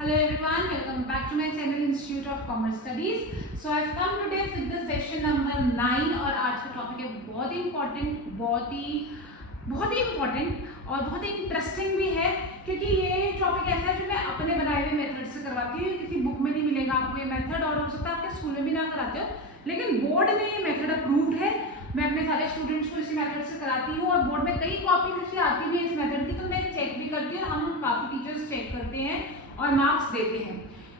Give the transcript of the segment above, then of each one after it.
Hello everyone, welcome back to my channel Institute of Commerce Studies. So I've come today with the session number 9 और आज का topic है बहुत ही important, बहुत ही important और बहुत ही इंटरेस्टिंग भी है, क्योंकि ये टॉपिक ऐसा है जो मैं अपने बनाए हुए मेथड से करवाती हूँ। किसी बुक में नहीं मिलेगा आपको ये मेथड, और हो सकता है आपके स्कूल में भी ना कराते हो, लेकिन बोर्ड ने ये मेथड अप्रूव्ड है। मैं अपने सारे स्टूडेंट्स को इसी मेथड से कराती हूँ और बोर्ड में कई कॉपी जैसे आती भी है इस मेथड की, तो मैं चेक भी करती हूँ। हम काफ़ी टीचर्स चेक करते हैं और मार्क्स देते हैं।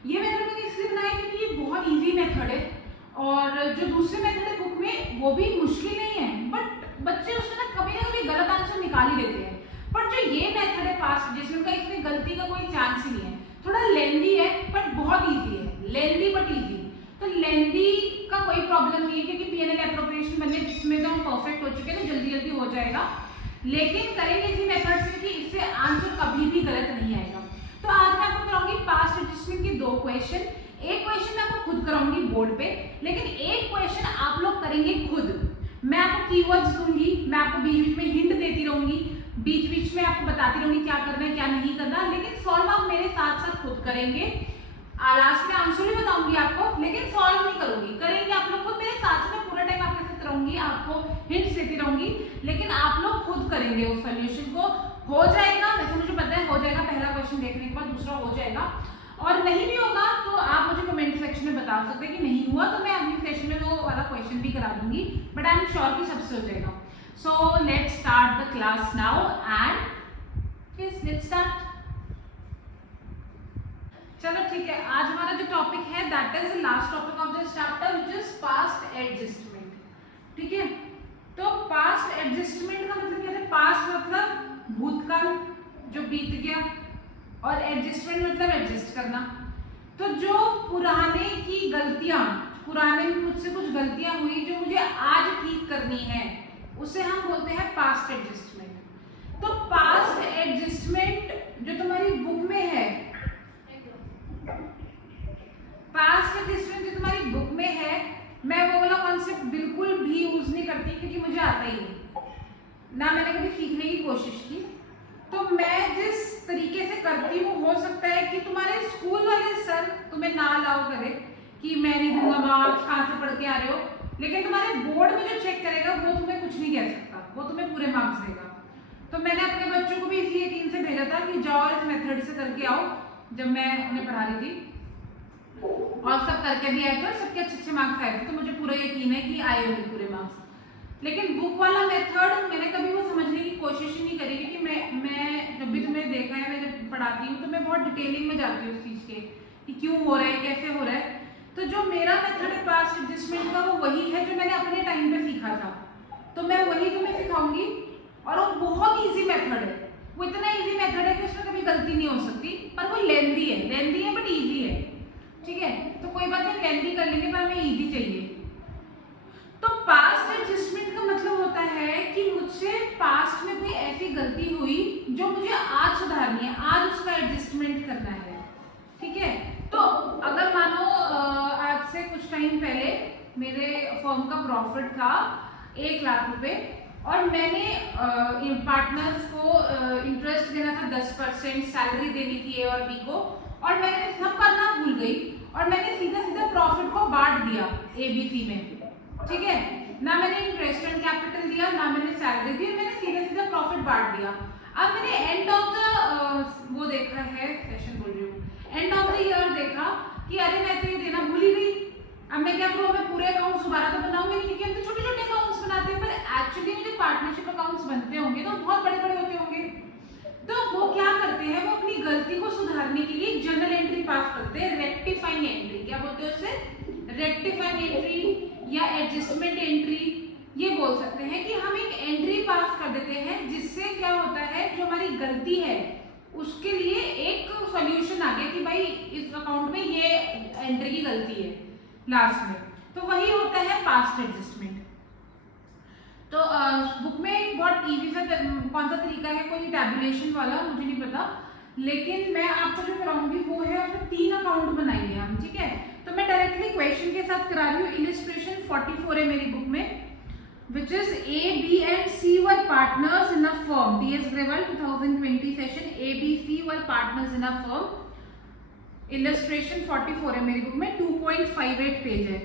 ये मेथड मैंने इसलिए बनाया क्योंकि ये बहुत इजी मेथड है, और जो दूसरे मेथड है बुक में वो भी मुश्किल नहीं है, बट बच्चे उसमें ना कभी गलत आंसर निकाल ही देते हैं। बट जो ये मेथड है पास्ट एडजस्टमेंट का, इसमें गलती का कोई चांस ही नहीं है। थोड़ा लेंदी है बट बहुत ईजी है, लेंदी बट ईजी। तो लेंदी का कोई प्रॉब्लम नहीं है क्योंकि पीएनएल एप्रोप्रिएशन बनने जिसमें तो हम परफेक्ट हो चुके हैं, तो जल्दी जल्दी हो जाएगा। लेकिन करेंगे इसी मेथड से कि इससे आंसर कभी भी गलत नहीं आएगा। तो आज मैं आपको कराऊंगी पास्ट एडजस्टमेंट के 2 क्वेश्चन। एक क्वेश्चन मैं आपको खुद कराऊंगी बोर्ड पे, लेकिन एक क्वेश्चन आप लोग करेंगे खुद। मैं आपको कीवर्ड्स दूंगी, मैं आपको बीच बीच में हिंट देती रहूंगी, बीच बीच में आपको बताती रहूंगी क्या करना है क्या नहीं करना, लेकिन सॉल्व आप मेरे साथ साथ खुद करेंगे। लास्ट में आंसर भी बताऊंगी आपको, लेकिन सॉल्व नहीं करूंगी, करेंगे आप लोग खुद मेरे साथ साथ। पूरा टाइम आपके साथ रहूंगी, आपको हिंट्स देती रहूंगी, लेकिन आप लोग खुद करेंगे उस सॉल्यूशन को। हो जाएगा, वैसे मुझे पता है हो जाएगा, पहला क्वेश्चन देखने के बाद दूसरा हो जाएगा, और नहीं भी होगा तो आप मुझे कमेंट सेक्शन में बता सकते हैं कि नहीं हुआ, तो मैं अगली सेशन में वो वाला क्वेश्चन भी करा दूंगी, बट आई एम श्योर कि सबसे हो जाएगा। So let's start the class now and let's start. चलो ठीक है, आज हमारा जो टॉपिक है that is the last topic of this chapter which is past adjustment. ठीक है, तो पास्ट एडजस्टमेंट का मतलब क्या है? पास्ट मतलब भूतकाल जो बीत गया, और एडजस्टमेंट मतलब एडजस्ट करना। तो जो पुराने की गलतियां, पुराने में मुझसे कुछ गलतियां हुई जो मुझे आज ठीक करनी है, उसे हम बोलते हैं पास्ट एडजस्टमेंट। तो पास्ट एडजस्टमेंट जो तुम्हारी बुक में है, पास्ट एडजस्टमेंट जो तुम्हारी बुक में है, मैं वो वाला कॉन्सेप्ट बिल्कुल भी यूज नहीं करती क्योंकि मुझे आता ही नहीं, ना मैंने कभी सीखने की कोशिश की। तो मैं जिस तरीके से करती हूँ, हो सकता है कि तुम्हारे स्कूल वाले सर तुम्हें ना अलाउ करे कि मैं नहीं दूंगा मार्क्स, कहाँ से पढ़ के आ रहे हो, लेकिन तुम्हारे बोर्ड में जो चेक करेगा वो तुम्हें कुछ नहीं कह सकता, वो तुम्हें पूरे मार्क्स देगा। तो मैंने अपने बच्चों को भी इसी यकीन से भेजा था कि जाओ इस मेथड से करके आओ, जब मैं उन्हें पढ़ा रही थी, और सब करके भी आए थे और सबके अच्छे मार्क्स आए थे, तो मुझे पूरा यकीन है कि आए होंगे पूरे मार्क्स। लेकिन बुक वाला मेथड मैंने कभी वो समझने की कोशिश ही नहीं करी, क्योंकि मैं जब भी तुमने देखा है, मैं जब पढ़ाती हूँ तो मैं बहुत डिटेलिंग में जाती हूँ उस चीज़ के कि क्यों हो रहा है, कैसे हो रहा है। तो जो मेरा मेथड है पास्ट एडजस्टमेंट का, वो वही है जो मैंने अपने टाइम पे सीखा था, तो मैं वही तुम्हें सिखाऊंगी। और वो बहुत ईजी मेथड है, वो इतना ईजी मेथड है कि उसमें कभी गलती नहीं हो सकती, पर वो लेंदी है बट ईजी है। ठीक है, तो कोई बात नहीं, लेंदी कर लेंगे पर हमें ईजी चाहिए। तो पास्ट एडजस्टमेंट का मतलब होता है कि मुझसे पास्ट में कोई ऐसी गलती हुई जो मुझे आज सुधारनी है, आज उसका एडजस्टमेंट करना है। ठीक है, तो अगर मानो आज से कुछ टाइम पहले मेरे फर्म का प्रॉफिट था 1 लाख रुपए, और मैंने पार्टनर्स को इंटरेस्ट देना था 10%, सैलरी देनी थी ए और बी को, और मैंने सब करना भूल गई और मैंने सीधा सीधा प्रॉफिट को बांट दिया ए बी सी में। ठीक है, ना मैंने इंटरेस्ट एंड कैपिटल दिया, ना मैंने सैलरी दी, मैंने सीधा सीधा प्रॉफिट बांट दिया। अब मैंने एंड ऑफ द वो देखा है, सेशन बोल रही हूँ, एंड ऑफ द ईयर देखा कि अरे मैं तो ये देना भूल ही गई। अब मैं क्या करूँ, मैं पूरे अकाउंट्स दोबारा तो बनाऊंगी नहीं, क्योंकि हम तो छोटे छोटे अकाउंट्स बनाते हैं, पर एक्चुअली में जो पार्टनरशिप अकाउंट्स बनते होंगे तो बहुत बड़े बड़े होते होंगे। तो वो क्या करते हैं, वो अपनी गलती को सुधारने के लिए जर्नल एंट्री पास करते हैं, रेक्टिफाइंग एंट्री, क्या बोलते हैं उसे, रेक्टिफाइंग एंट्री या एडजस्टमेंट एंट्री, ये बोल सकते हैं कि हम एक एंट्री पास कर देते हैं, जिससे क्या होता है, जो हमारी गलती है उसके लिए एक सॉल्यूशन आ गया कि भाई इस अकाउंट में ये एंट्री की गलती है लास्ट में। तो वही होता है पास्ट एडजस्टमेंट। तो बुक में बहुत इजी सा कौन सा तरीका है, कोई टैबुलेशन वाला मुझे नहीं पता, लेकिन मैं आपको जो कराऊंगी वो है, उसमें 3 अकाउंट बनाएंगे हम। ठीक है, तो मैं डायरेक्टली क्वेश्चन के साथ करा रही हूँ। इलिस्ट्रेशन 44 है मेरी बुक में, which is A, B and C were partners in a firm. DS Grewal 2020 session, A, B, C were partners in a firm. Illustration 44 है मेरी बुक में, 2.58 पेज है।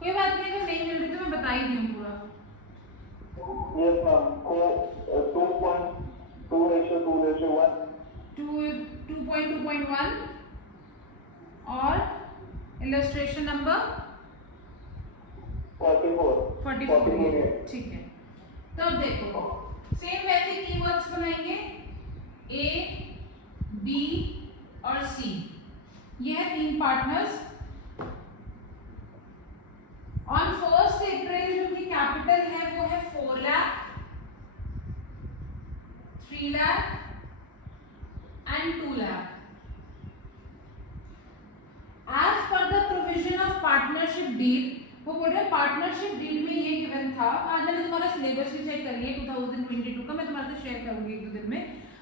कोई बात नहीं, अगर नहीं मिल रही तो मैं बता ही दूँ पूरा। Yes, ma'am. So 2.2:1. 2.2.1 और इलस्ट्रेशन नंबर 44 है। ठीक है, तो अब देखो सेम वैसे कीवर्ड्स बनाएंगे ए, बी और सी। ये है 3 पार्टनर्स। ऑन 1 अप्रैल जो कि कैपिटल है वो है 4 lakh, 3 lakh and 2 lakh. As per the provision of partnership deed, वो बोल रहे पार्टनरशिप डीड में ये गिवन था। आज मैंने तुम्हारा सिलेबस भी चेक कर लिया 2022 का, मैं तुम्हारे साथ शेयर करूंगी 1-2 दिन में।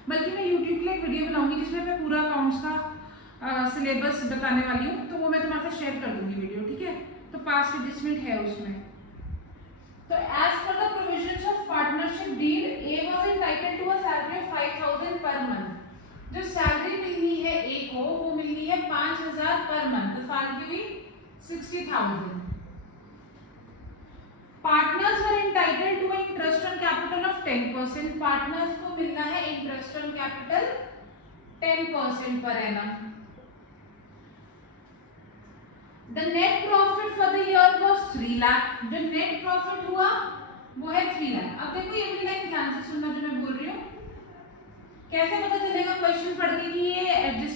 बल्कि मैं यूट्यूब के लिए एक वीडियो बनाऊंगी जिसमें मैं पूरा अकाउंट्स का सिलेबस बताने वाली हूँ, तो वो मैं तुम्हारे साथ शेयर कर दूंगी वीडियो, ठीक है। तो पास्ट एडजस्टमेंट है उसमें। तो as per the provisions of partnership deed, A was entitled to a salary of 5000 per month. जो सैलरी मिलनी है ए को वो मिलनी है 5000 पर मंथ, तो सैलरी हुई 60000। Partners were entitled to interest on capital of 10%। Partners को मिलना है interest on capital 10% per annum. The net profit for the year was 3 lakh. जो नेट प्रॉफिट हुआ वो है 3 लाख। अब देखो ये वाली लाइन ध्यान से सुनना जो मैं बोल रही हूँ। कैसे पता चलेगा क्वेश्चन पढ़ के कि ये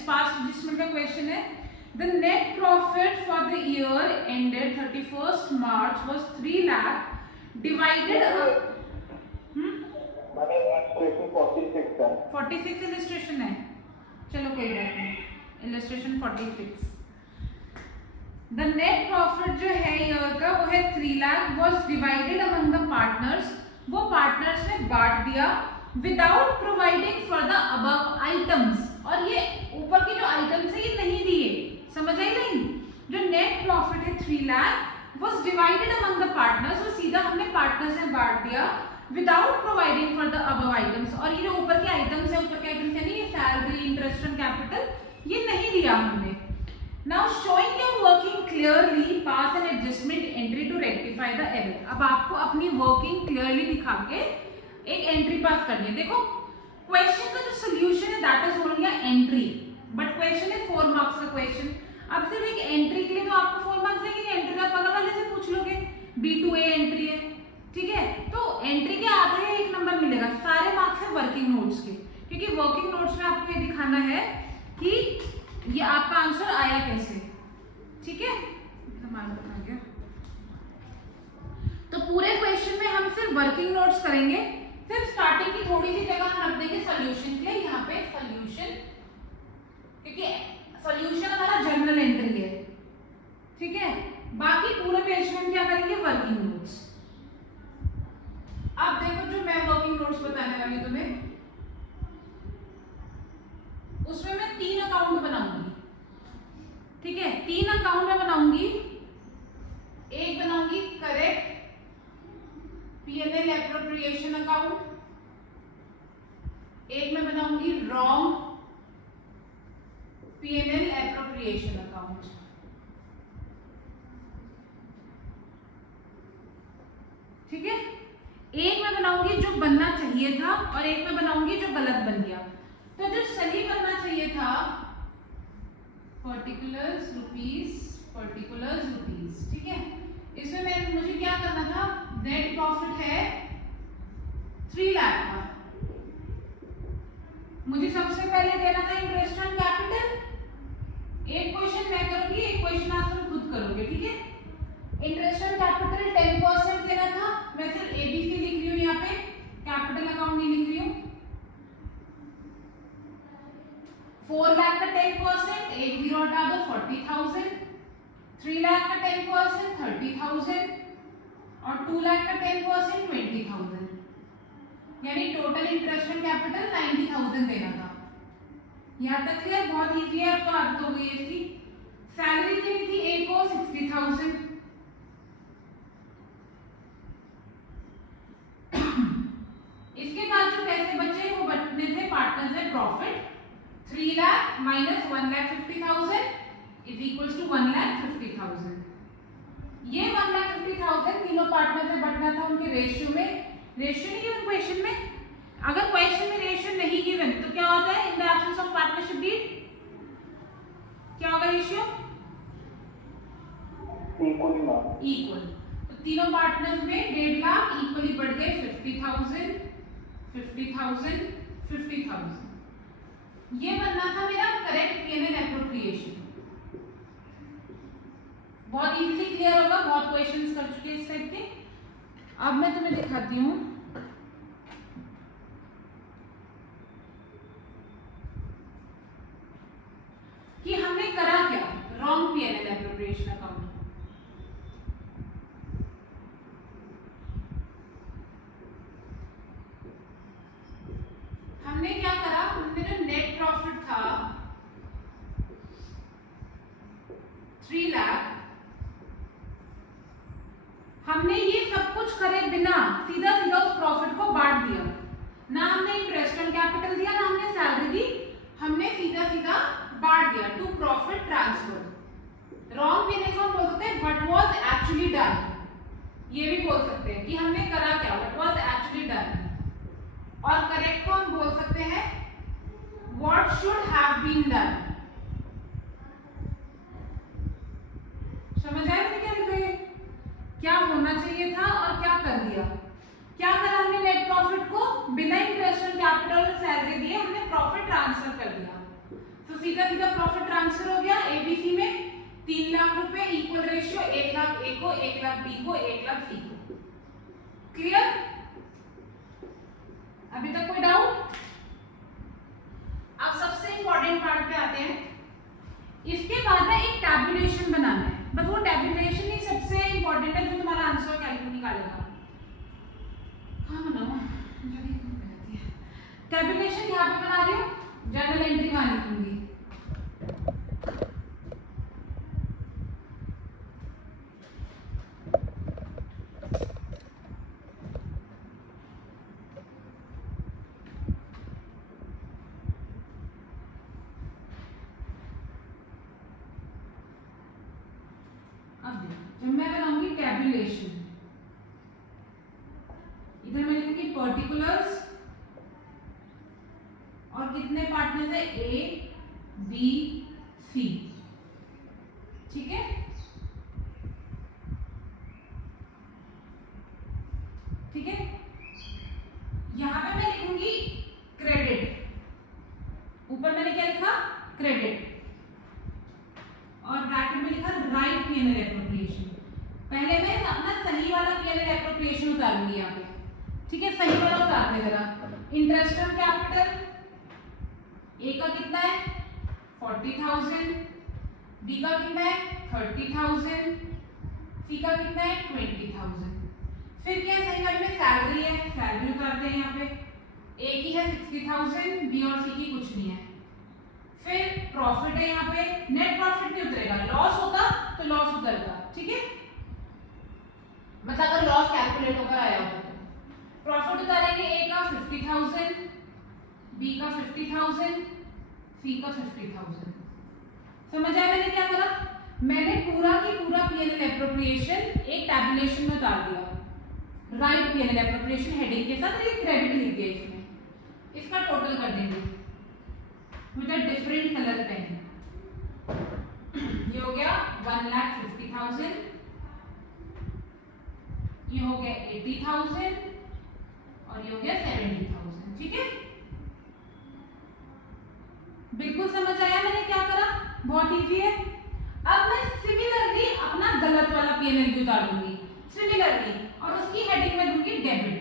पास्ट एडजस्टमेंट का क्वेश्चन है। The net profit for the year ended 31st March was 3 lakh divided मैंने illustration 46 है। 46 illustration है, चलो कोई बात नहीं, illustration 46। The net profit जो है ईयर का वो है 3 lakh, was divided among the partners, वो पार्टनर्स ने बांट दिया without providing for the above items। और ये ऊपर के जो आइटम्स है ये नहीं दिए, समझ आई नहीं। जो नेट प्रॉफिट है 3 lakh was divided among the partners, वो सीधा हमने पार्टनर्स में बांट दिया without providing for the above items। और ये जो ऊपर के आइटम्स है, ऊपर के आइटम्स यानी ये सैलरी, इंटरेस्ट ऑन कैपिटल, ये नहीं दिया हमने। Now showing your working clearly, pass an adjustment entry to rectify the error। अब आपको अपनी वर्किंग क्लियरली दिखा के एक एंट्री पास करनी है। देखो क्वेश्चन का जो सोल्यूशन है that is only entry, but question है 4 मार्क्स का क्वेश्चन। अब सिर्फ एक एंट्री के लिए तो आपको 4 मार्क्स देंगे, एंट्री का बगल वाले से पूछ लोगे, B2A एंट्री है, ठीक है। तो एंट्री के आधे 1 नंबर मिलेगा, सारे मार्क्स है वर्किंग नोट्स के, क्योंकि वर्किंग नोट्स में आपको ये दिखाना है कि ये आपका आंसर आया कैसे, ठीक है। आ गया। तो पूरे क्वेश्चन में हम सिर्फ वर्किंग नोट्स करेंगे, सिर्फ स्टार्टिंग की थोड़ी सी जगह हम रख देंगे सॉल्यूशन के लिए, यहाँ पे सॉल्यूशन, क्योंकि सॉल्यूशन हमारा जर्नल एंट्री है, ठीक है। बाकी पूरे पेज में हम क्या करेंगे, वर्किंग नोट्स। अब देखो जो मैं वर्किंग नोट्स बताने वाली हूँ तुम्हें, उसमें मैं 3 अकाउंट बनाऊंगी, ठीक है। 3 अकाउंट में बनाऊंगी, एक बनाऊंगी करेक्ट P&L एप्रोप्रिएशन अकाउंट, एक मैं बनाऊंगी रॉन्ग P&L एप्रोप्रिएशन अकाउंट, ठीक है। एक मैं बनाऊंगी जो बनना चाहिए था और एक मैं बनाऊंगी जो गलत बन गया। तो जो सही बनना चाहिए था पर्टिकुलर्स रुपीस, ठीक है। इसमें मुझे क्या करना था, नेट प्रॉफिट है 3 लाख का, मुझे सबसे पहले देना था इंटरेस्ट ऑन कैपिटल। एक क्वेश्चन मैं करूंगी, एक क्वेश्चन आप तुम खुद करोगे, ठीक है। इंटरेस्ट ऑन कैपिटल 10% देना था, मैं सिर्फ ABC लिख रही हूँ यहाँ पे, कैपिटल अकाउंट नहीं लिख रही हूँ। 4 लाख का 10%, एक जीरो हटा दो 40,000, 3 लाख का 10% 30,000 और 2 लाख का 10% 20,000, यानी टोटल इंटरेस्ट ऑन कैपिटल 90,000 देना था। यहाँ तक क्लियर, बहुत इजी है, अब तो आदत हो गई है इसकी। सैलरी देनी थी ए को 60,000, माइनस 1,50,000 इज इक्वल्स टू 1,50,000। ये 1,50,000 तीनों पार्टनर से बंटना था उनके रेशियो में। रेशियो नहीं गिवन क्वेश्चन में। अगर क्वेश्चन में रेशियो नहीं गिवन तो क्या होता है, in the absence of partnership deed क्या होगा रेशियो? Equally ma'am. इक्वल। तो तीनों पार्टनर्स में 1.5 लाख इक्वली बढ़ गए 50,000 50,000 50,000। ये बनना था मेरा करेक्ट P&L एप्रोप्रिएशन। बहुत इजीली क्लियर होगा, बहुत क्वेश्चंस कर चुके हैं इस टाइप के। अब मैं तुम्हें दिखाती हूँ कि हमने करा क्या रॉन्ग P&L एप्रोप्रिएशन अकाउंट। हमने क्या करा, हमने जो नेट प्रॉफिट था 3 लाख, हमने ये सब कुछ करे बिना सीधा सीधा उस प्रॉफिट को बांट दिया। ना हमने इंटरेस्ट ऑन कैपिटल दिया, ना हमने सैलरी दी, हमने सीधा सीधा बांट दिया to profit transfer. Wrong P&L को हम बोल सकते हैं व्हाट वाज एक्चुअली डन। ये भी बोल सकते हैं कि हमने करा क्या, व्हाट वाज एक्चुअली डन। और करेक्ट को हम बोल सकते हैं what should have been done. समझ आया मैंने क्या लिखा है? क्या होना चाहिए था और क्या कर दिया। क्या करा हमने, नेट प्रॉफिट को बिना इंटरेस्ट ऑन कैपिटल और सैलरी दिए हमने प्रॉफिट ट्रांसफर कर दिया। तो सीधा सीधा प्रॉफिट ट्रांसफर हो गया एबीसी में 3 लाख रुपए इक्वल रेशियो 1 लाख ए को, 1 लाख बी को, 1 लाख सी को। क्लियर? अभी तक कोई डाउट? अब सबसे इंपॉर्टेंट पार्ट पे आते हैं। इसके बाद ना एक टैबुलेशन बनाना है, बस वो टैबुलेशन ही सबसे इंपॉर्टेंट है जो तुम्हारा आंसर कैलकुलेट निकालेगा। हाँ बनाओ जल्दी। टैबुलेशन यहाँ पे बना रही हूँ, जर्नल एंट्री कहाँ लिखूंगी। जब मैं बनाऊंगी टैबुलेशन, इधर मैं लिखूंगी पर्टिकुलर्स और कितने पार्टनर्स है ए बी सी। ठीक है, ठीक है। यहां पे मैं लिखूंगी क्रेडिट, ऊपर मैंने क्या लिखा क्रेडिट, और ब्रैकेट में लिखा राइट P&L एप्रोप्रिएशन। पहले मैं अपना सही वाला P&L एप्रोप्रिएशन उतारूंगी यहाँ पे। ठीक है, सही वाला उतारते जरा। इंटरेस्ट ऑन कैपिटल ए का कितना है 40,000, बी का कितना है 30,000, सी का कितना है 20,000। फिर क्या है, सही वाले में सैलरी है, सैलरी उतारते हैं यहाँ पे। ए की है 60,000, बी और सी की कुछ नहीं है। फिर प्रॉफिट है यहाँ पे, नेट प्रॉफिट नहीं उतरेगा, लॉस होता तो लॉस उतरता। ठीक है, मतलब अगर लॉस कैलकुलेट होकर आया होता तो प्रॉफिट उतारेंगे ए का 50,000, बी का 50,000, सी का 50,000। समझ आया मैंने क्या करा? मैंने पूरा की पूरा P&L एप्रोप्रिएशन एक टैबुलेशन में उतार दिया, राइट P&L एप्रोप्रिएशन हेडिंग के साथ। ये क्रेडिट लिख दिया इसमें, इसका टोटल कर देंगे with a different colour pen. ये हो गया 1,50,000, ये हो गया 80,000 और ये हो गया 70,000। ठीक है, बिल्कुल समझ आया मैंने क्या करा? बहुत इजी है। अब मैं सिमिलरली अपना गलत वाला P&L भी उतार दूंगी सिमिलरली, और उसकी हेडिंग में दूंगी डेबिट,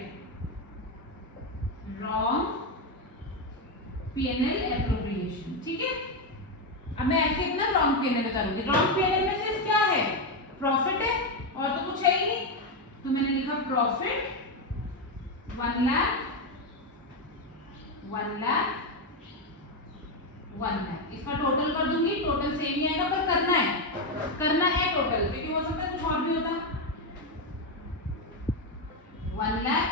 रॉन्ग P&L एप्रोप्रिएशन। ठीक है, अब मैं ऐसे अपना रॉन्ग P&L उतारूंगी। रॉन्ग P&L में सिर्फ क्या है, प्रॉफिट है और तो कुछ है ही नहीं। तो मैंने लिखा प्रॉफिट 1 लाख 1 लाख 1 लाख। इसका टोटल कर दूंगी, टोटल सेम ही आएगा, पर करना है टोटल, क्योंकि हो सकता है कुछ और भी होता। 1 लाख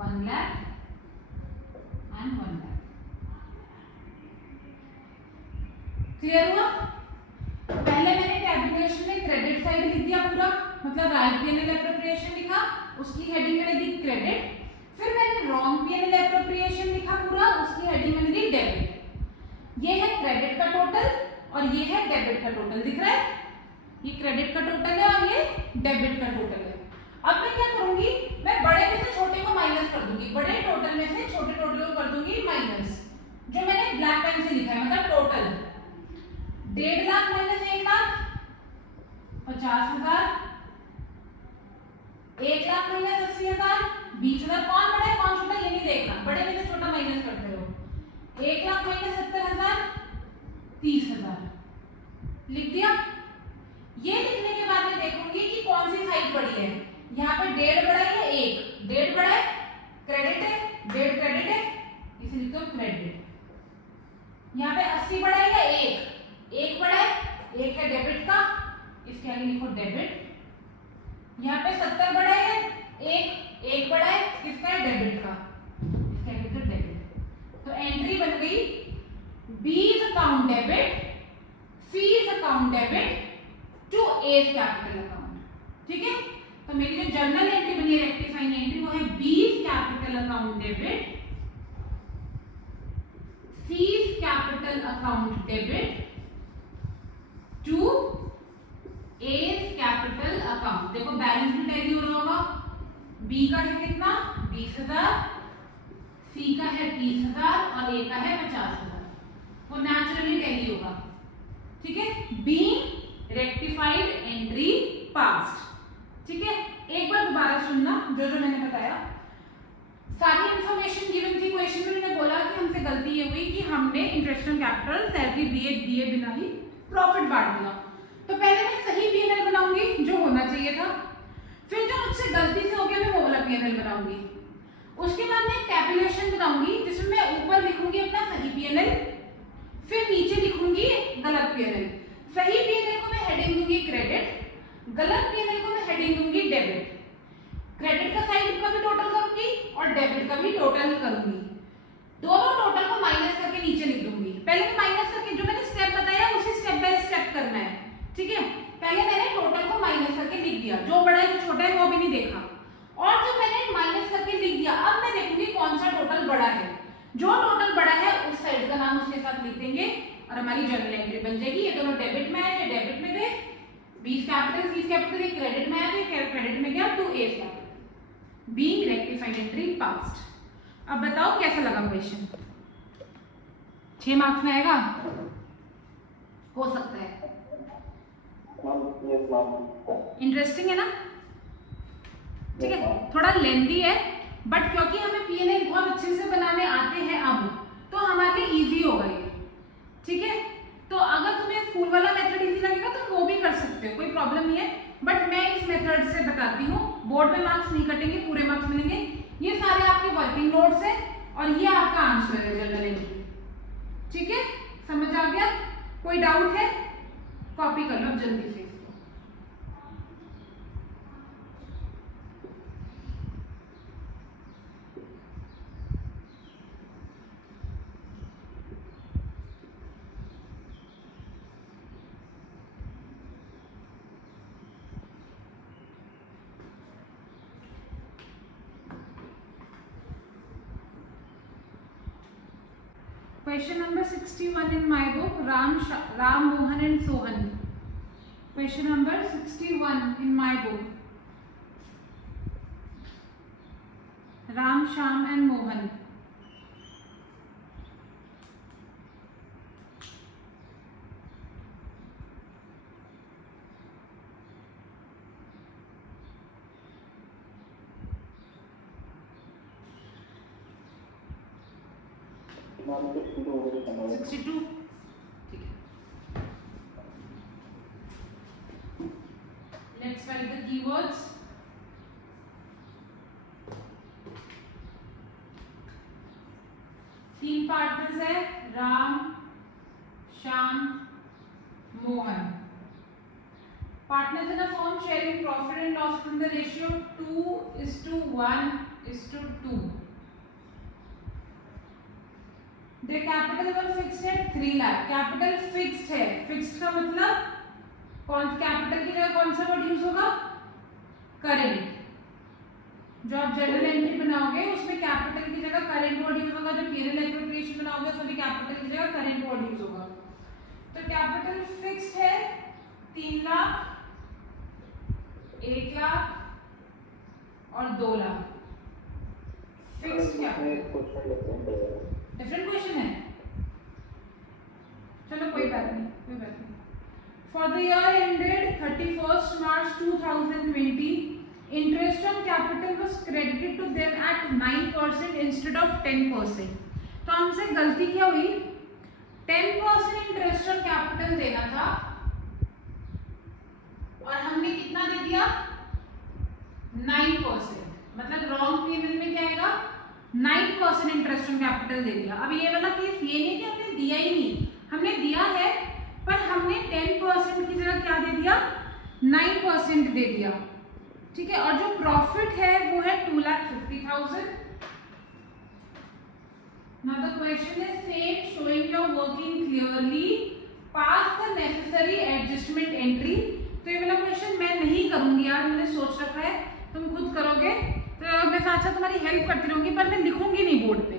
1 लाख एंड 1 लाख। क्लियर हुआ? पहले मैंने टैबुलेशन में क्रेडिट साइड लिख दिया पूरा, मतलब राइट पीएनएल एप्रोप्रिएशन लिखा, उसकी हेडिंग मैंने दी क्रेडिट। फिर मैंने रॉन्ग पीएनएल एप्रोप्रिएशन लिखा पूरा, उसकी हेडिंग मैंने दी डेबिट। ये है क्रेडिट का टोटल और ये है डेबिट का टोटल, दिख रहा है? ये क्रेडिट का टोटल है और ये डेबिट का टोटल है। अब मैं क्या करूंगी, मैं बड़े में से छोटे को माइनस कर दूंगी, बड़े टोटल में से छोटे टोटल को कर दूंगी माइनस, जो मैंने ब्लैक पेन से लिखा है, मतलब total 1.5 lakh minus 1 lakh 50,000, 1 lakh minus 80,000 20,000। कौन बड़ा है कौन छोटा ये नहीं देखना, बड़े में से छोटा माइनस करते रहो। 1 लाख माइनस 70,000 30,000 लिख दिया। ये लिखने के बाद मैं देखूंगी कि कौन सी साइड बड़ी है। यहाँ पे 1.5 बड़ा है या 1? 1.5 बड़ा है, क्रेडिट है, 1.5 क्रेडिट है, इसे लिखते हो क्रेडिट। यहाँ पे 80 बड़ा है या 1? 1 बड़ा है, 1 है डेबिट का, इसके आगे लिखो डेबिट। यहाँ पे 70 बड़ा है, 1 बड़ा है, किसका है? डेबिट का, इसके आगे लिखो डेबिट। तो एंट्री बन गई B's account debit, C's account debit to A's capital account. ठीक है, तो मेरी जो जर्नल एंट्री बनी है रेक्टिफाइंग एंट्री वो है B's capital account debit, C's capital account debit to A's capital account. देखो बैलेंस भी टैली हो रहा होगा, बी का है कितना? 20,000, सी का है 30,000 और ए का है 50,000, वो नेचुरली टैली होगा। ठीक है, बीइंग रेक्टिफाइड एंट्री पास्ट। ठीक है, एक बार दोबारा सुनना जो जो मैंने बताया, सारी इंफॉर्मेशन गिवन थी क्वेश्चन में। मैंने बोला कि हमसे गलती ये हुई कि हमने इंटरेस्ट ऑन कैपिटल सैलरी दिए बिना ही प्रॉफिट बांट दिया। तो पहले मैं सही पीएनएल बनाऊंगी जो होना चाहिए था, फिर जो मुझसे गलती से हो गया मैं वो वाला पीएनएल बनाऊंगी। उसके बाद मैं टैबुलेशन बनाऊंगी जिसमें मैं ऊपर लिखूंगी अपना सही पीएनएल, फिर नीचे लिखूंगी गलत पीएनएल। सही पीएनएल को मैं हेडिंग दूंगी क्रेडिट, गलत पीएनएल को मैं हेडिंग दूंगी डेबिट। क्रेडिट का साइड का भी टोटल करूंगी और डेबिट का भी टोटल करूंगी। दोनों टोटल को माइनस करके नीचे लिख दूंगी। पहले मैं माइनस करके जो मैंने स्टेप बताया उसी स्टेप बाय स्टेप करना है। ठीक है, पहले मैंने टोटल को माइनस करके लिख दिया, जो बड़ा है जो छोटा है वो भी नहीं देखा, और जो मैंने माइनस करके लिख दिया अब मैं देखूंगी कौन सा टोटल बड़ा है। जो टोटल बड़ा है उस साइड का नाम उसके साथ लिख देंगे और हमारी जर्नल एंट्री बन जाएगी। ये दोनों डेबिट में आए, ये डेबिट में गए, बीज कैपिटल सीज कैपिटल क्रेडिट में आए, क्रेडिट में गया to A's capital, being rectified entry passed. अब बताओ कैसा लगा क्वेश्चन? 6 मार्क्स में आएगा? हो सकता है। इंटरेस्टिंग है ना? ठीक है, थोड़ा लेंथी है बट क्योंकि हमें पीएनएल बहुत अच्छे से बनाने आते हैं अब तो हमारे लिए इजी होगा ये। ठीक है, तो अगर तुम्हें स्कूल वाला मेथड इजी लगेगा तो वो भी कर सकते हो, कोई प्रॉब्लम नहीं है, बट मैं इस मेथड से बताती हूँ। बोर्ड में मार्क्स नहीं कटेंगे, पूरे मार्क्स मिलेंगे। ये सारे आपके वर्किंग नोट्स है और ये आपका आंसर है जनरल एंट्री। ठीक है, समझ आ गया? कोई डाउट है? कॉपी कर लो जल्दी से। Question number 61 in my book, Ram, Mohan and Sohan. Question number 61 in my book, Ram, Sham and Mohan. Ma'am, 62. 62. ठीक है, let's write the keywords. तीन पार्टनर्स है, Ram, Shyam, Mohan. Partners in a firm sharing profit and loss from the ratio 2:1:2. जो capital level fixed है 3 lakh, capital fixed है, fixed का मतलब कौन, कैपिटल की जगह कौन सा वर्ड यूज होगा, करेंट। जो आप जनरल एंट्री बनाओगे उसमें कैपिटल की जगह करेंट वर्ड यूज होगा, जो पीएनएल एप्रोप्रिएशन बनाओगे उसमें भी कैपिटल की जगह करेंट वर्ड यूज होगा। तो कैपिटल फिक्स्ड है 3 लाख, 1 लाख और 2 lakh. Fixed capital different question है, चलो कोई बात नहीं, कोई बात नहीं। For the year ended 31st March 2020, interest on capital was credited to them at 9% instead of 10%। तो हमसे गलती क्या हुई, 10% इंटरेस्ट ऑन कैपिटल देना था और हमने कितना दे दिया, 9%। मतलब रॉन्ग पीएनएल में क्या आएगा, 9% इंटरेस्ट ऑन कैपिटल दे दिया। अब ये वाला केस ये नहीं कि हमने दिया ही नहीं, हमने दिया है पर हमने 10% की जगह क्या दे दिया, 9% दे दिया, ठीक है। और जो प्रॉफिट है वो है 2,50,000। Now the question is same, showing your working clearly, pass the necessary adjustment entry। तो ये वाला क्वेश्चन मैं नहीं करूंगी यार, मैंने सोच रखा है, तुम खुद करोगे। तो मैं साथ साथ तुम्हारी हेल्प करती रहूंगी पर मैं लिखूंगी नहीं बोर्ड पे,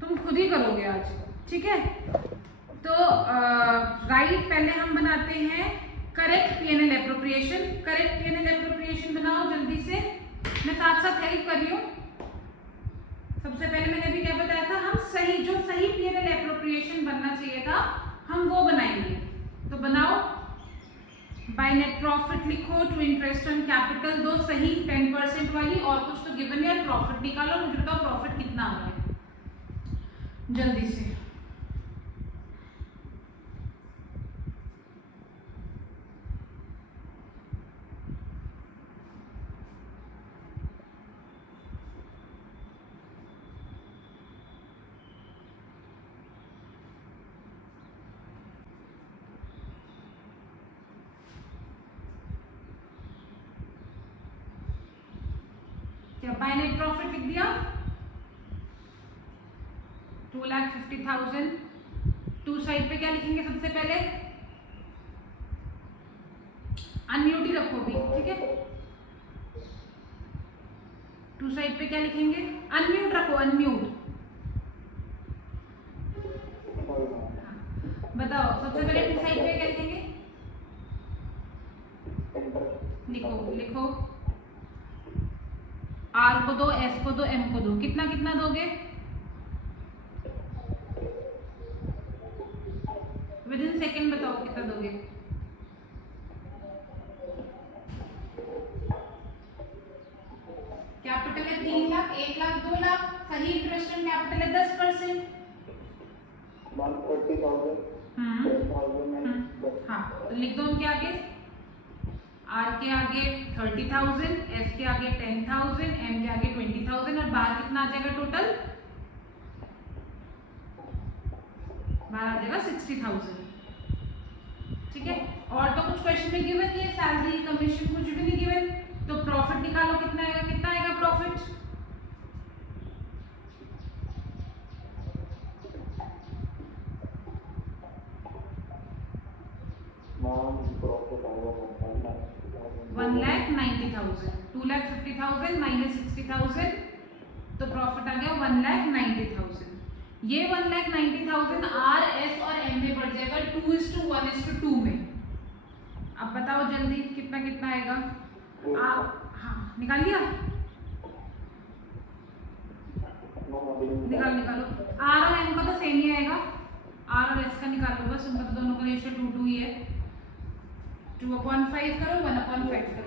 तुम खुद ही करोगे आज, ठीक है। तो राइट पहले हम बनाते हैं correct PNL appropriation. Correct PNL appropriation बनाओ जल्दी से, मैं साथ साथ हेल्प कर रही हूँ। सबसे पहले मैंने भी क्या बताया था, हम सही जो सही पीएनएल एप्रोप्रिएशन बनना चाहिए था हम वो बनाएंगे। तो बनाओ, बाय नेट प्रॉफिट लिखो, टू इंटरेस्ट ऑन कैपिटल दो सही 10% वाली, और कुछ तो गिवन है, प्रॉफिट निकालो, मुझे बताओ प्रॉफिट कितना आ रहा है जल्दी से। बाय नेट प्रॉफिट लिख दिया 2,50,000। टू साइड पे क्या लिखेंगे, सबसे पहले अनम्यूट ही रखो भी, ठीक है। टू साइड पे क्या लिखेंगे, अनम्यूट रखो, अनम्यूट। बताओ सबसे पहले टू साइड पे क्या लिखेंगे, लिखो लिखो, आर को दो, एस को दो, एम को दो, कितना कितना दोगे, विद इन सेकेंड बताओ कितना दोगे। कैपिटल है 3 लाख, 1 लाख, 2 लाख, सही इंटरेस्ट ऑन कैपिटल है 10%। हाँ तो लिख दो उनके आगे, आर के आगे 30,000, एस के आगे 10,000, एम के आगे 20,000, और बाहर कितना आ जाएगा टोटल, बाहर आ जाएगा 60,000, ठीक है। और तो कुछ क्वेश्चन में गिवन नहीं है, सैलरी कमीशन कुछ भी नहीं गिवन, तो प्रॉफिट निकालो कितना आएगा, कितना आएगा प्रॉफिट, $1,90,000। 2,50,000 माइनस 60,000, तो प्रॉफिट आ गया 1,90,000। ये 1,90,000 आर, एस और एम में बढ़ जाएगा 2:1:2 में। अब बताओ जल्दी कितना कितना आएगा, हाँ निकाल लिया, निकालो। आर और एम का तो सेम ही आएगा, आर और एस का निकालो बस, उनका तो दोनों का रेशियो 2:2 ही है। 2/5 करो, 1/5 करो।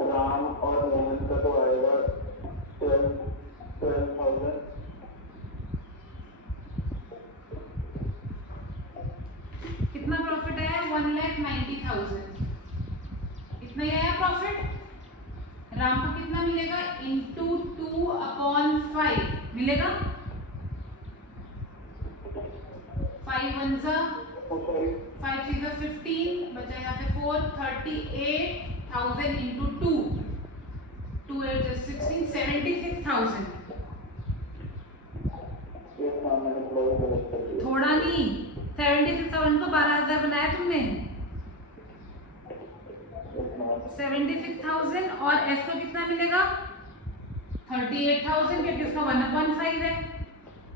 राम और मोहन का तो आएगा 12,000। कितना प्रॉफिट आया, 1,90,000, इतना ही आया प्रॉफिट। राम को कितना मिलेगा, इंटू 2/5 मिलेगा, 5 1 5 3 15, बचा यहाँ पे 4, 38,000 इंटू 2, 2 8 16, 76,000। थोड़ा नहीं, 76,000 को 12,000 बनाया तुमने, 76,000 और एस को कितना मिलेगा 38,000, क्योंकि उसका 1/5 है,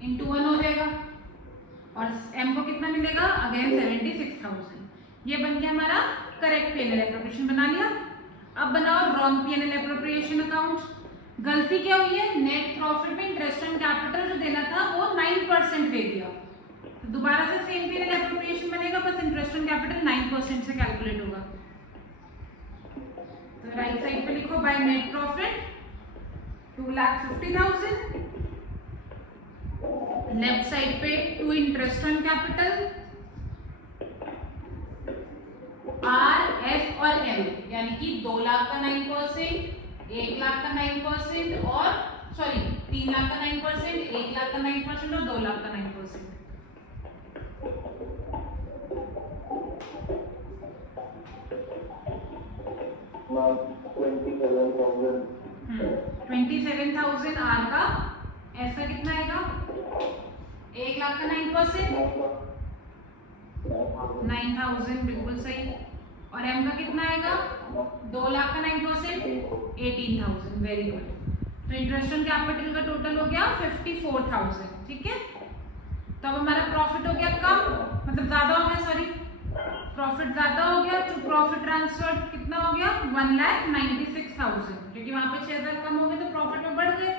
इंटू 1 हो जाएगा, और एम को कितना मिलेगा अगेन 76,000। ये बन गया हमारा करेक्ट पीएनएल एप्रोप्रिएशन बना लिया। अब बनाओ रॉन्ग पीएनएल एप्रोप्रिएशन अकाउंट। गलती क्या हुई है, नेट प्रॉफिट में इंटरेस्ट ऑन कैपिटल जो देना था वो 9% दे दिया, तो दोबारा से सेम पीएनएल एप्रोप्रिएशन बनेगा, बस इंटरेस्ट ऑन कैपिटल 9% से कैलकुलेट होगा। तो राइट साइड पे लिखो by net profit 2,50,000, left side पे to interest on capital R S और एम, यानी कि 2 लाख का 9%, 1 लाख का 9% और 3 लाख का 9%, 1 लाख का 9% और 2 लाख का 9%। 27,000 आर का, एस का कितना आएगा 1 लाख का 9%, 9,000 बिल्कुल सही, और एम का कितना आएगा 2 लाख का 9%, 18,000, वेरी गुड। तो इंटरेस्ट ऑन कैपिटल का टोटल हो गया 54,000, ठीक है। तो अब हमारा प्रॉफिट हो गया कम, मतलब ज्यादा हो गया, सॉरी प्रॉफिट ज्यादा हो गया, तो प्रॉफिट ट्रांसफर कितना हो गया 1,96,000, क्योंकि वहां पे 6,000 कम हो गए तो प्रॉफिट में बढ़ गए।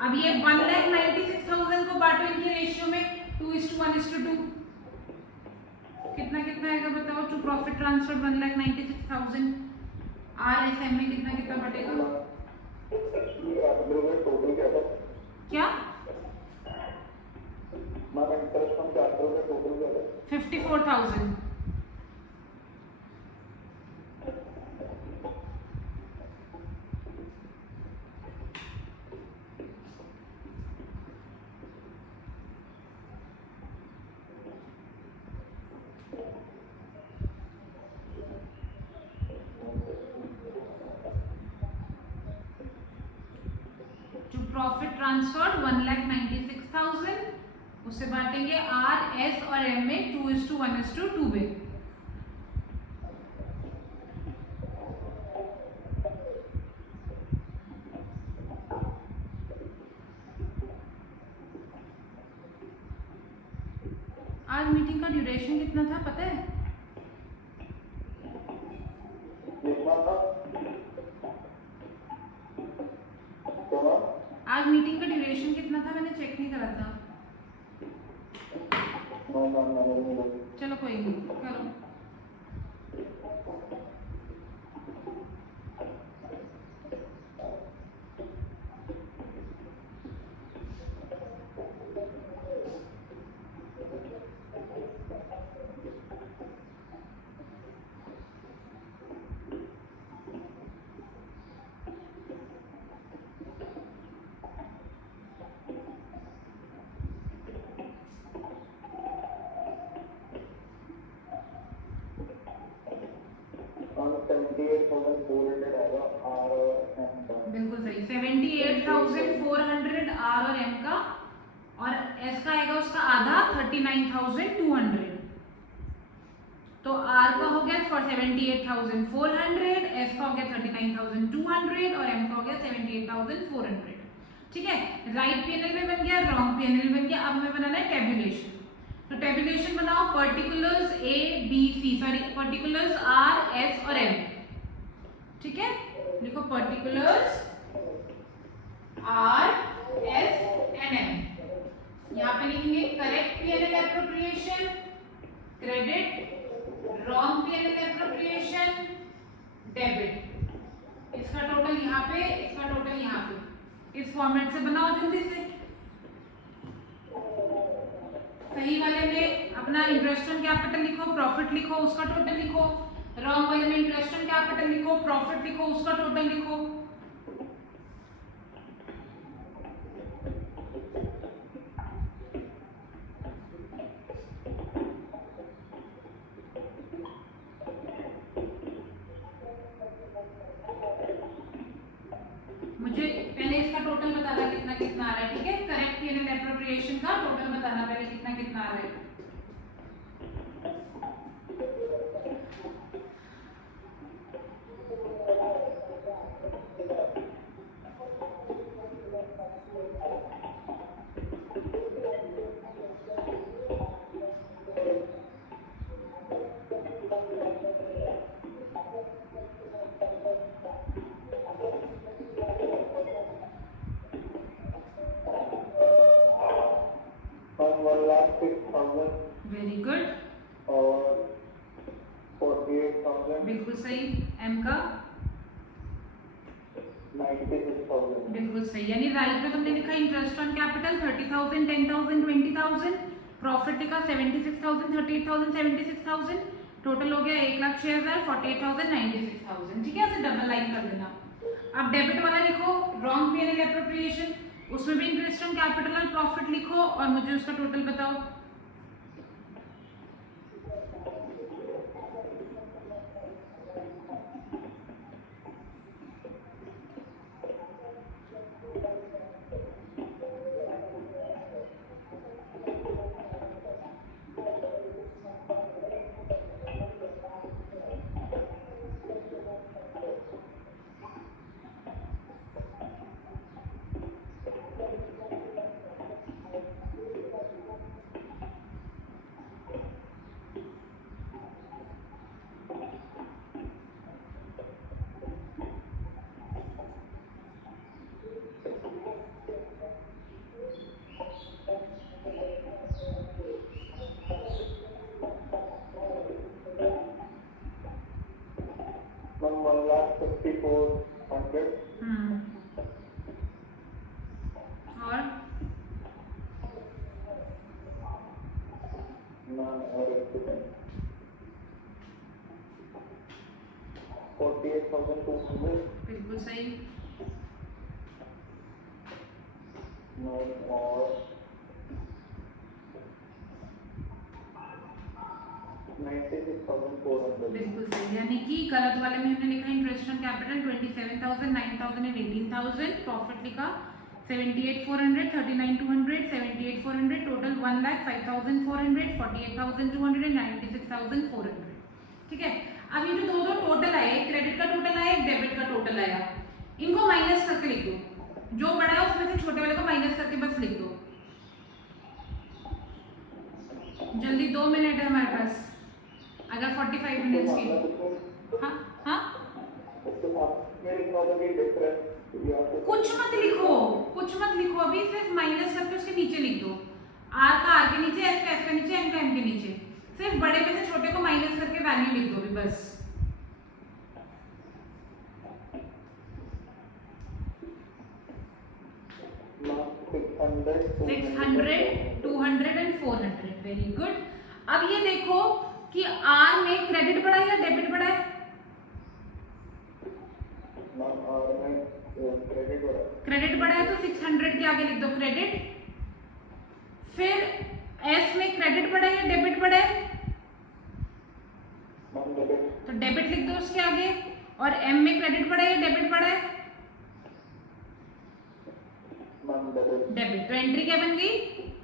अब ये 1,96,000 को बांटो इनके रेशियो में 2:1:2, कितना कितना आएगा बताओ। To profit transfer 1,96,000, R S M में कितना कितना बटेगा, क्या 54,000। प्रॉफिट ट्रांसफर 1,96,000, उसे बांटेंगे आर एस और एम में 2:1:2 में। आज मीटिंग का ड्यूरेशन कितना था पता है? आज मीटिंग का ड्यूरेशन कितना था, मैंने चेक नहीं करा था। चलो कोई नहीं, करो। बिल्कुल सही, 78,400 आर और एम का, और एस का आएगा उसका आधा 39,200। तो आर का हो गया 78,400, एस का हो गया 39,200 और एम का हो गया 78,400, ठीक है। राइट पीएनएल में बन गया, रॉन्ग पीएनएल बन गया। अब हमें बनाना है टेबुलेशन। तो टेबुलेशन बनाओ, particulars A B C, sorry particulars R S और एम, ठीक है। लिखो particulars R S and M. यहाँ पे लिखेंगे correct PNL appropriation, credit, wrong PNL appropriation, debit. इसका टोटल यहाँ पे, इसका टोटल यहाँ पे। इस फॉर्मेट से बनाओ जल्दी से। सही वाले में अपना इंटरेस्ट ऑन कैपिटल लिखो, प्रॉफिट लिखो, उसका टोटल लिखो। रॉन्ग वाले में इंटरेस्ट ऑन कैपिटल लिखो, प्रॉफिट लिखो, उसका टोटल लिखो। एप्रोप्रिएशन का टोटल बताना पहले कितना कितना आ रहा है। मैम 1,06,000 वेरी गुड, और 48,000, बिल्कुल सही। एम का 96,000। बिल्कुल सही, यानी राइट में तुमने लिखा इंटरेस्ट ऑन कैपिटल 30,000, 10,000, 20,000, प्रॉफिट लिखा 76,000, 38,000, 76,000, टोटल हो गया 1,06,000, 48,000, 96,000। ठीक है, ऐसे डबल लाइन कर देना। अब डेबिट वाला लिखो, रॉन्ग पीएनएल एप्रोप्रिएशन, उसमें भी इंटरेस्ट ऑन कैपिटल और प्रॉफिट लिखो और मुझे उसका टोटल बताओ। मैम 1,54,100 और मैम और 48,200 बिल्कुल सही, मैम और 96,400। बिल्कुल सही, यानी कि गलत वाले में हमने लिखा interest on capital 27,000, 9,000 and 18,000, profit लिखा 78,400, 39,200, 78,400, टोटल 1,05,400, 48,200 एंड 96,400। ठीक है, अब ये जो दो दो टोटल आए, एक क्रेडिट का टोटल आया, एक डेबिट का टोटल आया, इनको माइनस करके लिख दो। जो बड़ा है उसमें से छोटे वाले को माइनस करके बस लिख दो। जल्दी, 2 मिनट है हमारे पास, अगर 45 मिनट्स की। हाँ हाँ, कुछ मत लिखो, कुछ मत लिखो, अभी सिर्फ माइनस करके उसके नीचे लिख दो। आर का आर के नीचे, एस का एस के नीचे, एम का एम के नीचे, सिर्फ बड़े में से छोटे को माइनस करके वैल्यू लिख दो अभी बस। $600, 600, 200 एंड 400, वेरी गुड। अब ये देखो कि आर में क्रेडिट बढ़ा है या डेबिट बढ़ा है? क्रेडिट बढ़ा है तो 600 के आगे लिख दो क्रेडिट। फिर एस में क्रेडिट बढ़ा है या डेबिट बढ़ा है? तो डेबिट लिख दो उसके आगे। और एम में क्रेडिट बढ़ा है या डेबिट बढ़ा है? डेबिट। तो एंट्री क्या बन गई?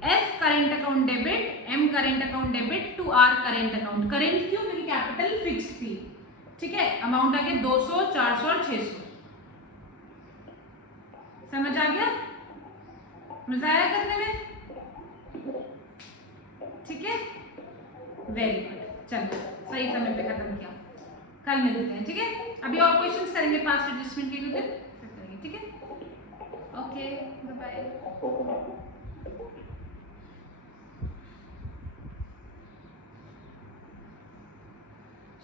S current account debit, M current account debit to R current account. Current क्यों? क्योंकि कैपिटल फिक्स्ड थी। ठीक है, अमाउंट आ गया 200, 400 और 600। समझ आ गया? मजा आया करने में? ठीक है, वेरी गुड। चलो, सही समय पे खत्म किया। कल मिलते हैं, ठीक है? अभी और क्वेश्चंस करेंगे पास्ट एडजस्टमेंट के लिए, फिर करेंगे, ठीक है? Okay, bye bye.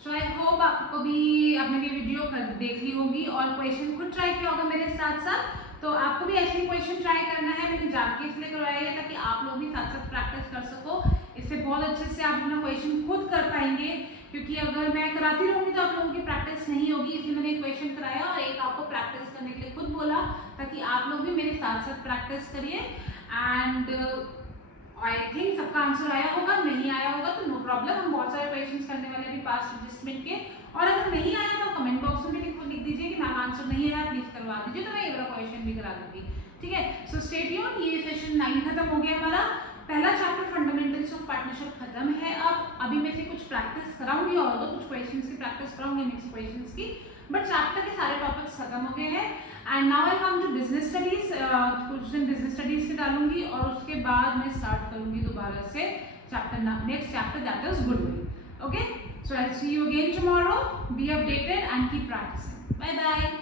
So I hope आपको भी, आपने भी वीडियो देख ली होगी और क्वेश्चन खुद ट्राई किया होगा मेरे साथ साथ। तो आपको भी ऐसे क्वेश्चन ट्राई करना है, मैंने जाके इसलिए करवाया है ताकि आप लोग भी साथ साथ प्रैक्टिस कर सको। इससे बहुत अच्छे से आप अपना क्वेश्चन खुद कर पाएंगे, क्योंकि अगर मैं कराती रहूँगी तो आप लोगों की प्रैक्टिस नहीं होगी। इसलिए मैंने एक क्वेश्चन कराया और एक आपको प्रैक्टिस करने के लिए खुद बोला, ताकि आप लोग भी मेरे साथ साथ प्रैक्टिस करिए। एंड आई थिंक सबका आंसर आया होगा, नहीं आया होगा तो नो प्रॉब्लम, हम बहुत सारे क्वेश्चंस करने वाले हैं पास्ट एडजस्टमेंट के। और अगर नहीं आया तो कमेंट बॉक्स में लिख दीजिए कि मैम आंसर नहीं आया, प्लीज करवा दीजिए, तो मैं ये वाला क्वेश्चन भी करा दूंगी। ठीक है। सो स्टे ट्यून्ड, ये सेशन 9 खत्म हो गया हमारा। पहला चैप्टर फंडामेंटल्स ऑफ पार्टनरशिप खत्म है। अब अभी मैं से कुछ प्रैक्टिस कराऊंगी और तो कुछ क्वेश्चंस की प्रैक्टिस कराऊंगी, मिक्स क्वेश्चंस की, बट चैप्टर के सारे टॉपिक्स खत्म हो गए हैं। And now I come to business studies. कुछ दिन बिजनेस स्टडीज के डालूंगी और उसके बाद मैं स्टार्ट करूंगी दोबारा से chapter, next chapter that is goodwill. Okay, so I see you again tomorrow. Be updated and keep practicing. Bye bye.